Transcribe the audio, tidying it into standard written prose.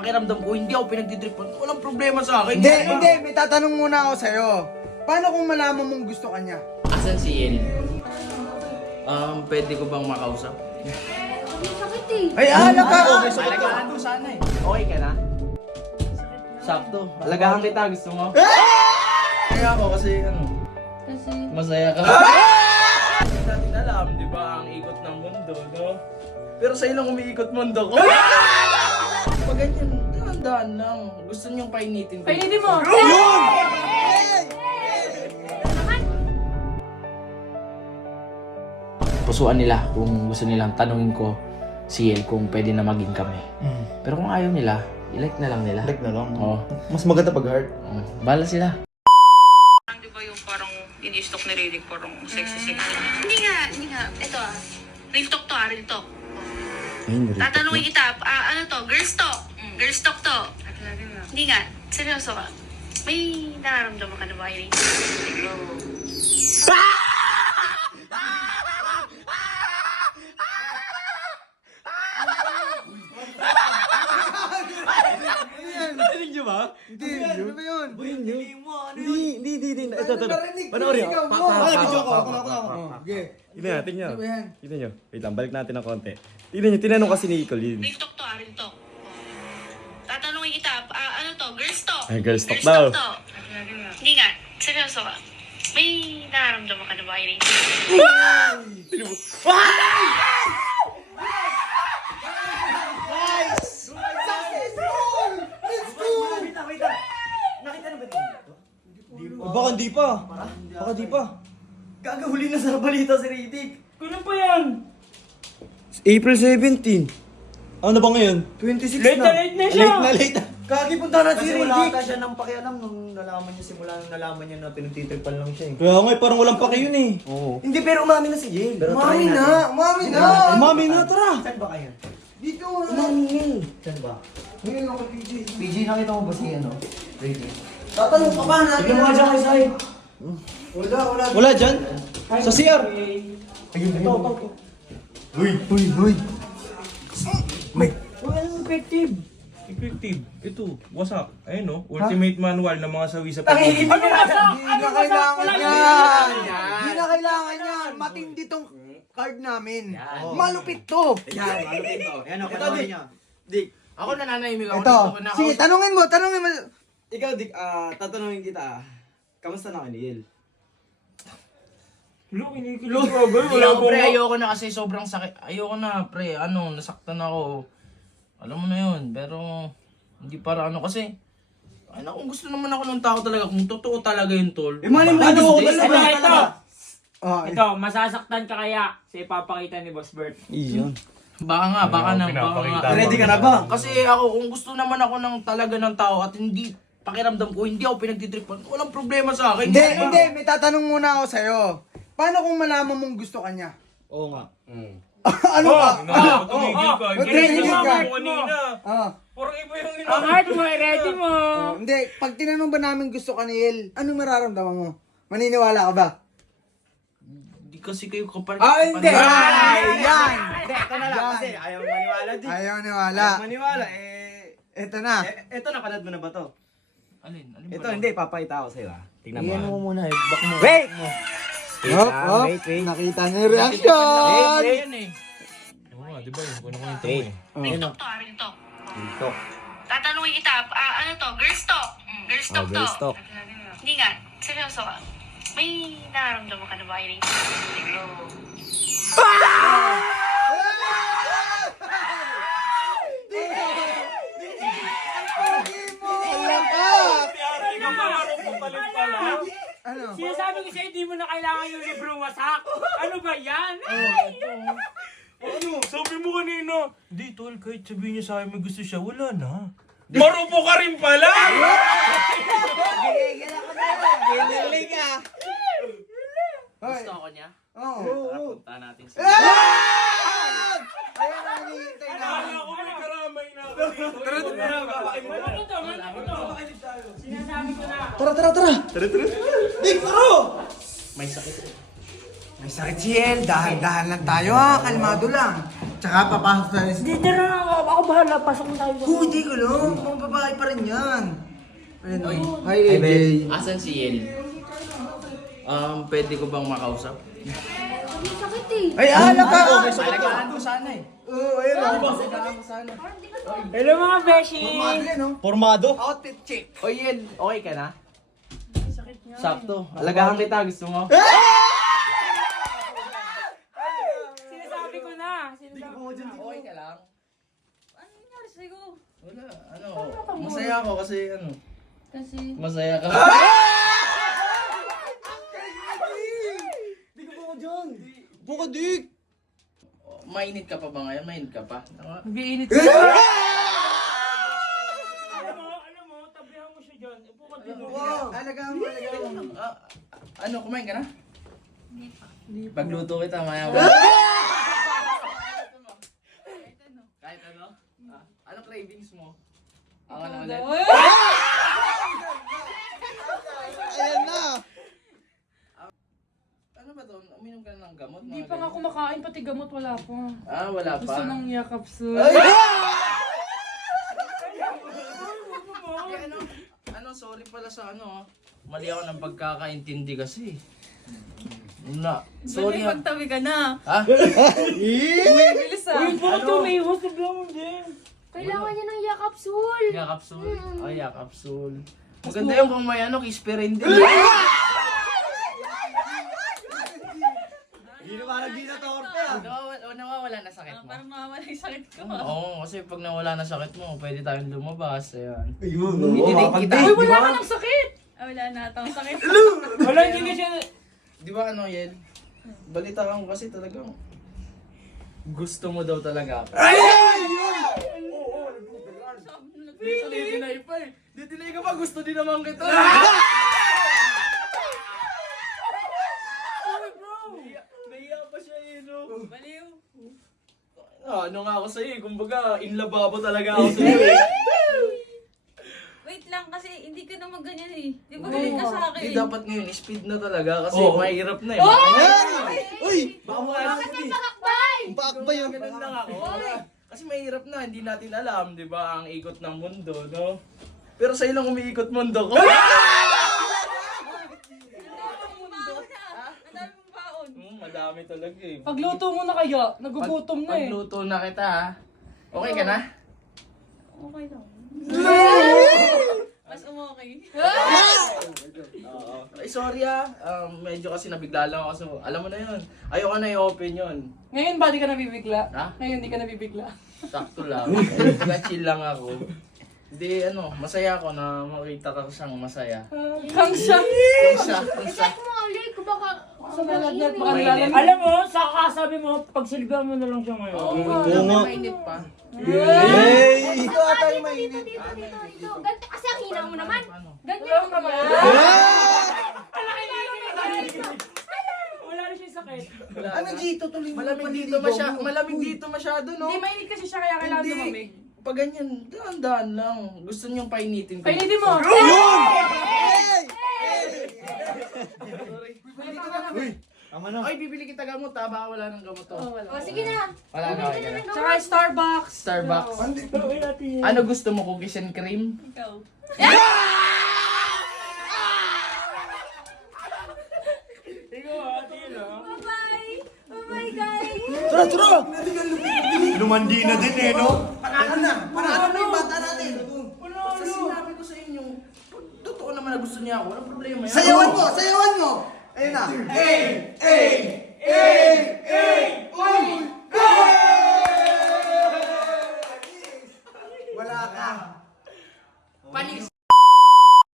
pakiramdam ko, hindi ako pinagtitripan. Walang problema sa akin. Hindi, may tatanong muna ako sa'yo. Paano kung malaman mong gusto ka niya? Asan si Yel? Pwede ko bang makausap? Sakit eh. Ay, alam ka! Alagahan ko sana eh. Okay ka na? Sakto. Alagahan kita, gusto mo? Kaya ako kasi Kasi, masaya ka. Hindi natin alam, di ba, ang ikot ng mundo, no? Pero sa'yo lang umiikot mundo ko. Pag ganyan, dahan-dahan lang. Gusto niyong painitin ko. painitin mo! Pusuan nila kung gusto nilang tanungin ko si Yel kung pwede na maging kami. Pero kung ayaw nila, i-like na lang nila. Like na lang. Oo. Mas maganda pag heart. Bahala sila. Di ba yung parang ini-stock ni Riddick, parang sexy-sexy. Hindi nga. Ito real talk to real talk. Tatanungin kita, ano to, girls talk. Girls talk to. Hindi nga, seryoso ka. May nararamdaman ka na ba kay Riddick? Narinig niyo ba? Hindi, ano ba yun? Hindi. Ito. Narinig ko Panoorin. sigaw mo. Video ko. Okay. Tignan natin niyo. Ano ba yan? Tignan niyo. Wait lang, balik natin ng konti. Tignan niyo, tinanong kasi ni Nicole yun. Real talk to real talk. Tatanungin kita, ano to, girls talk. Ay, girls talk daw. to. Hindi nga, seryoso ka. May nararamdaman ka na ba kay Riddick? Baka hindi pa. Baka di pa. Gagahuli na sa balita si Riddick. Kailan pa yan? April 17. Ano na ba ngayon? 26 Late na siya. Late na. Kagi, punta natin si Kasi wala Riddick. ka siya ng pakialam nung nalaman niya simula nung nalaman niya na pinagtitripan lang siya eh. Kaya nga, parang walang paki yun eh. Oo. Hindi pero umami na si Jill. Pero Umami try na! natin. Umami na! Mami na, tara. Saan ba kayo? Dito! Umami. Saan ba? Ngayon ako, PJ. PG, nakita mo ba si ano? Ready? Tatanong ka ba natin? Tignan mo nga dyan kay Sai. Wala. Wala dyan? Sa CR. Ito. Uy. Effective. Ito, wasak. Ayun no, ultimate manual ng mga sawi sa Hindi pag na kailangan yan! Hindi na kailangan yan! Matindi tong card namin. Malupit to! Yan, malupit to. Yan o, Ito, panoorin Dick. niya. Dick, Ako nananahimik ako Ito. dito. Sige, tanungin mo. ikaw Dick, tatanungin kita. Kamusta na kanil? Wala ko pre, ayoko na kasi sobrang sakit. Ayoko na pre, nasaktan ako. Alam mo na yun, pero hindi para kasi kung gusto naman ako ng tao talaga, kung totoo talaga yung tol. Mali mo ano? Ito, masasaktan ka kaya sa ipapakita ni Boss Bert. Iyon. Baka nga. Ready ka na ba? Kasi ako, kung gusto naman ako ng talaga ng tao at hindi, pakiramdam ko, hindi ako pinagtitripan, walang problema sa akin. Hindi. May tatanong muna ako sa'yo. Paano kung malaman mong gusto ka niya? Oo nga. Ano ka? tumigil ka. Tumigil Ginagawa ka. mo kanina. Ah. Parang iba yung Ang heart mo, ready mo. Hindi, pag tinanong ba namin gusto ka ni El, ano mararamdaman mo? Maniniwala ka ba? Hindi kasi kayo kapal. Hindi! Yan! Hindi, ito na lang kasi ayaw maniwala Dick. Ayaw niwala. Maniwala Ito na. Ito napanood mo na ba to? Alin Ito ba? hindi, papakita ko sa'yo Tingnan mo. Iyan mo muna, back mo. Wait! Wait. Nakita niyo yung reaction! Yan eh. Oo nga, di ba yun? Kung ano ko yung Real talk to real talk. Tatanungin kita, ano to, girls talk. Girls talk to. girls talk. Hindi nga, seryoso ka. May nararamdaman ka na ba kay Riddick? Ano? Sinasabi ko sa'yo, di mo na kailangan yung libro wasak. Ano ba yan? Ano? Sabi mo kanina, di tol, kahit sabihin niya sa akin may gusto siya, wala na. Marupo ka rin pala! Ginilig ka! Gusto ako niya? Oo. Punta natin sa... Ayun na, hinihintay namin. Akala ko may karamay na ako dito. Ano to? Sinasabi ko na. Tara! Dick, tara! May sakit. May sakit si El. Dahan-dahan lang tayo ha. Kalmado lang. Tsaka papasok tayo sa... Hindi na ako bahala. Pasok mo tayo. Hindi ko lang. Mga babae pa rin yan. Ayun. Oy. Hi, AJ. Asan si Yel? Pwede ko bang makausap? Ang sakit eh. Ay, alam ka! Alagaan ko sana eh. Oo, ayun o. Alagaan ko sana. Hello mga beshi. Formado? Outfit check. Oy Yel, okay ka na? Sakto. Alagaan kita, gusto mo? Sinasabi ko na. Okay ka lang? Ano nangyari sa'yo? Wala, masaya ako kasi Kasi... masaya ka. Bukadik! Mainit ka pa ba ngayon? Mainit ka pa? Biinit ka. Alam mo, tabihan mo siya dyan. Upo ka dito. Wow. Alagaan mo. Kumain ka na? Hindi pa. Pagluto kita, maya ba? Kahit ano? Ano cravings mo? Ako na ulit. Ayan na! Ano ba to? Uminom ka na ng gamot? Hindi mga pa nga ganyan? kumakain, pati gamot wala pa. Wala pa. Gusto ng yakap soon. Sorry pala sa mali ako ng pagkakaintindi kasi. Sorry ha. Pagtabi ka na. Ha? Bilis ah. Uy, bakit tumihos? Naglang mo din. Kailangan niya ng yakap soon. Yakapsul. Ay, yakapsul. Maganda yung kung may kiss pa rin din. Hindi naman nag-ginatorta. Nawawala na sakit mo. Parang mawawala yung sakit ko. Oo, kasi pag nawala na sakit mo, pwede tayong lumabas. Ayan. Ayun. Itinig kita. Uy, wala ka ng sakit! Wala na atang sakit. Wala, hindi na siya. Di ba Yel? Balita ko kasi talagang gusto mo daw talaga ako. Di tinay pa eh. Di tinay ka pa, gusto din naman kita. Nahiya pa siya no? Baliw. Ano nga ako sa'yo eh, kumbaga in lababo talaga ako sa'yo eh. Wait lang kasi hindi ka naman ganyan eh. Di ba galit ka sa akin? Di dapat ngayon, speed na talaga kasi Oo. mahirap na eh. Uy! Baka mo ano Back ba yun? ganun lang ako. Kasi mahirap na, hindi natin alam, di ba, ang ikot ng mundo, no? Pero sa'yo lang umiikot mundo ko. Ang dami mong baon. Madami talaga eh. Pagluto mo na kaya, nagugutom na eh. Pagluto na kita ha. Okay ka na? Okay lang. Mas umokay. Ay, sorry medyo kasi nabigla lang ako. So, alam mo na yun. Ayoko na i-open yun. Ngayon ba di ka nabibigla? Ha? Ngayon di ka nabibigla. Sakto lang. Chill lang ako. Hindi, masaya ako na makita ka siyang masaya. Kang siya. Kung siya. Mo ulit kung baka Sa nalagnat, baka Mainit. nalalamig. Alam mo, sa kasabi mo, pagsilbihan mo na lang siya ngayon. Oo nga. Mainit pa. Hey! Ito ata yung mainit. dito. Ganito kasi ang hina mo naman. Ano? Ganyan naman. Wala na siya sakit. Ano dito tuloy mo? Malamig dito masyado, no? Hindi, mainit kasi siya kaya kailangan Hindi. lumamig. Pag ganyan, daan-daan lang. Gusto niyong painitin ko. Painitin mo! Tama na. Ay, bibili kita gamot ha. Baka wala ng gamot to. Oh, wala. O sige na. Wala na, okay ka na. Tsaka Starbucks. Starbucks. Ano gusto mo? Cookies and cream? Ikaw. Ikaw, ate, no? Bye-bye. Bye-bye guys. Tara, tara! Lumandi na din eh, no? Panalo na yung bata natin. Kasi sinabi ko sa inyo, totoo naman na gusto niya ako. Walang problema yan. Sayawan mo! Sayawan mo! Ayun na. Wala ka. Panis